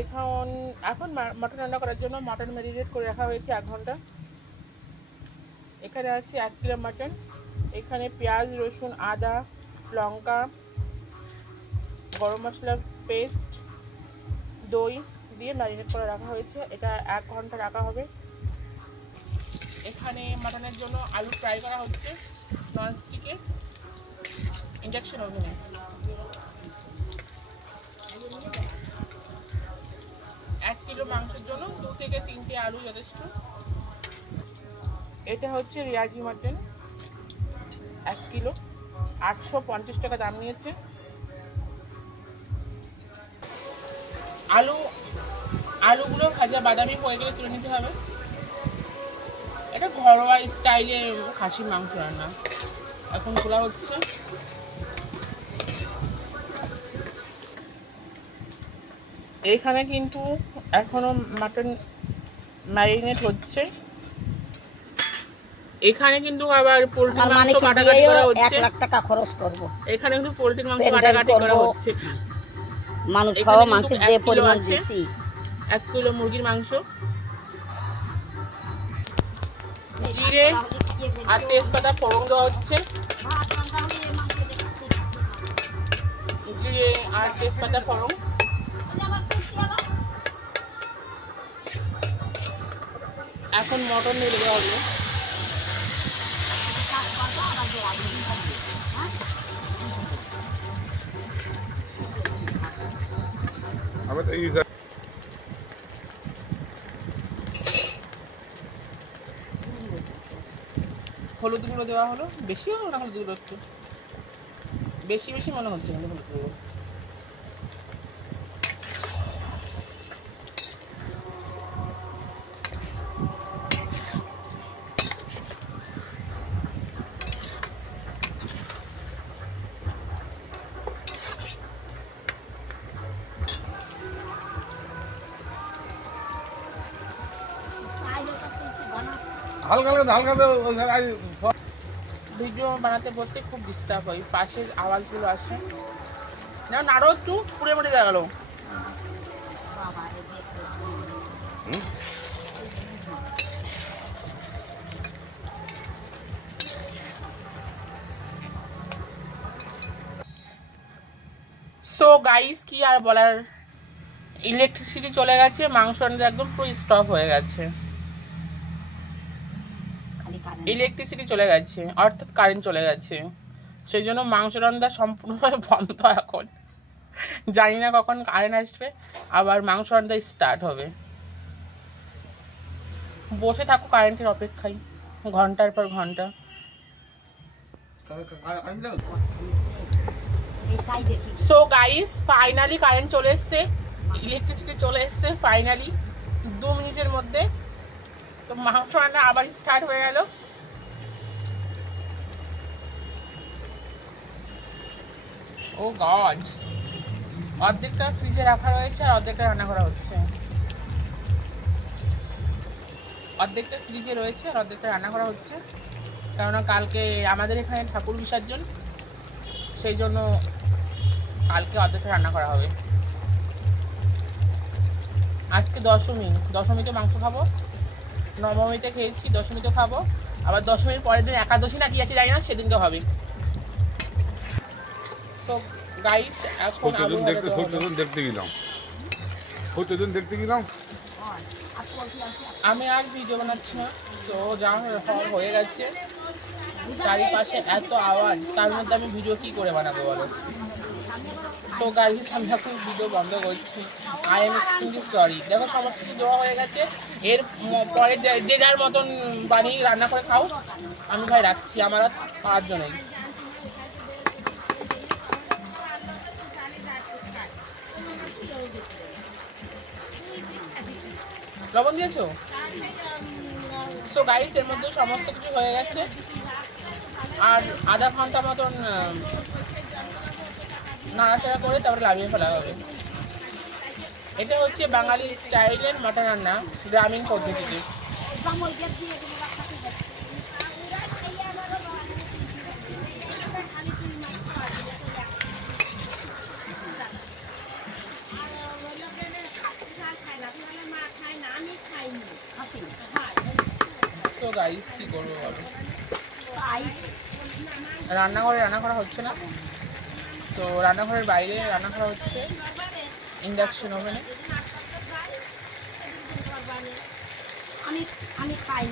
এখন মাটন রান্না করার জন্য মাটন ম্যারিনেট করে রাখা হয়েছে 1 ঘন্টা। এখানে আছে 1 কিলো মাটন। এখানে পেঁয়াজ, রসুন, আদা, লঙ্কা, গরম মশলা পেস্ট, দই দিয়ে ম্যারিনেট করে রাখা হয়েছে। এটা 1 ঘন্টা রাখা হবে। এখানে মাটনের জন্য আলু ফ্রাই করা হচ্ছে ননস্টিকে ইন্ডাকশন ওভেনে। এক কিলো মাংসের জন্য 2 থেকে 3টে আলু যথেষ্ট। এটা হচ্ছে রিয়াজি মাটন, 1 কিলো, 850 টাকা দাম নিয়েছে। আলুগুলো ভাজা বাদামি হয়ে গেলে তুলে নিতে হবে। এটা ঘরোয়া স্টাইলে খাসির মাংস রান্না। এখন তোলা হচ্ছে। এখানে কিন্তু এখনো মাটন ম্যারিনেট হচ্ছে। এখানে কিন্তু আবার পোল্ট্রির মাংস কাটাকাটি করা হচ্ছে। 1 লাখ টাকা খরচ করব। এখানে কিন্তু পোল্ট্রির মাংস কাটাকাটি করা হচ্ছে। মানুষ খাওয়া মাংসের যে পরিমাণ বেশি। 1 কিলো মুরগির মাংস, জিরে আর তেজপাতা ফোড়ন দেওয়া হচ্ছে। জিরে আর তেজপাতা ফোড়ন। এখন মটন ঢেলে দেওয়া হবে। হলুদ গুঁড়ো দেওয়া হলো। বেশি হলো না হলুদ গুঁড়ো? একটু বেশি বেশি মনে হচ্ছে কিন্তু হলুদ গুঁড়ো। ভিডিও বানাতে বসতে খুব ডিস্টার্ব হয়, পাশের আওয়াজগুলো আসে না। আরো একটু পুড়ে মরে গেল। সো গাইস, কি আর বলার, ইলেকট্রিসিটি চলে গেছে, মাংস রান্না একদম পুরো স্টপ হয়ে গেছে। ইলেকট্রিসিটি চলে গেছে, অর্থাৎ কারেন্ট চলে গেছে। সেই জন্য মাংস রান্না সম্পূর্ণভাবে বন্ধ এখন। জানি না কখন কারেন্ট আসবে, আবার মাংস রান্না স্টার্ট হবে। বসে থাকো কারেন্টের অপেক্ষায় ঘন্টার পর ঘন্টা। সো গাইস, ফাইনালি কারেন্ট চলে এসছে, ইলেকট্রিসিটি চলে এসছে ফাইনালি 2 মিনিটের মধ্যে। তো মাংস রান্না আবার স্টার্ট হয়ে গেল। ও গড, অর্ধেকটা ফ্রিজে রাখা রয়েছে আর অর্ধেকটা রান্না করা হচ্ছে। অর্ধেকটা ফ্রিজে রয়েছে আর অর্ধেকটা রান্না করা হচ্ছে, কেননা কালকে আমাদের এখানে ঠাকুর বিসর্জন, সেই জন্য কালকে অর্ধেকটা রান্না করা হবে। আজকে দশমীতে মাংস খাবো, নবমীতে খেয়েছি, দশমীতে খাবো, আবার দশমীর পরের দিন একাদশী না কি আছে জানি না, সেদিনকে হবে। সো গাইস, এখন দেখতে গেলাম আমি আর ভিডিও বানাচ্ছি না। তো যা হয়ে গেছে, চারিপাশে এত আওয়াজ, তার মধ্যে আমি ভিডিও কি করে বানাবো বলো। সো গাইস, আমি এখন ভিডিও বন্ধ করছি। I am extremely sorry. দেখো, সমস্ত কিছু দেওয়া হয়ে গেছে। এর পরে যে যার মতন বানিয়ে রান্না করে খাও। আমি ভাই রাখছি, আমার আর সাহায্য নেই। লবণ দিয়েছো? সো গাইস, এর মধ্যে সমস্ত কিছু হয়ে গেছে, আর আধা ঘন্টা মতন নাড়াচাড়া করে তারপরে লাভিয়ে ফেলা হবে। এটা হচ্ছে বাঙালি স্টাইলের মাটন রান্না, গ্রামীণ পদ্ধতিতে। তো গাইস কি করবো বলো, রান্নাঘরে রান্না করা হচ্ছে না, তো রান্নাঘরের বাইরে রান্না করা হচ্ছে ইন্ডাকশন ওভেনে। আমি খাই।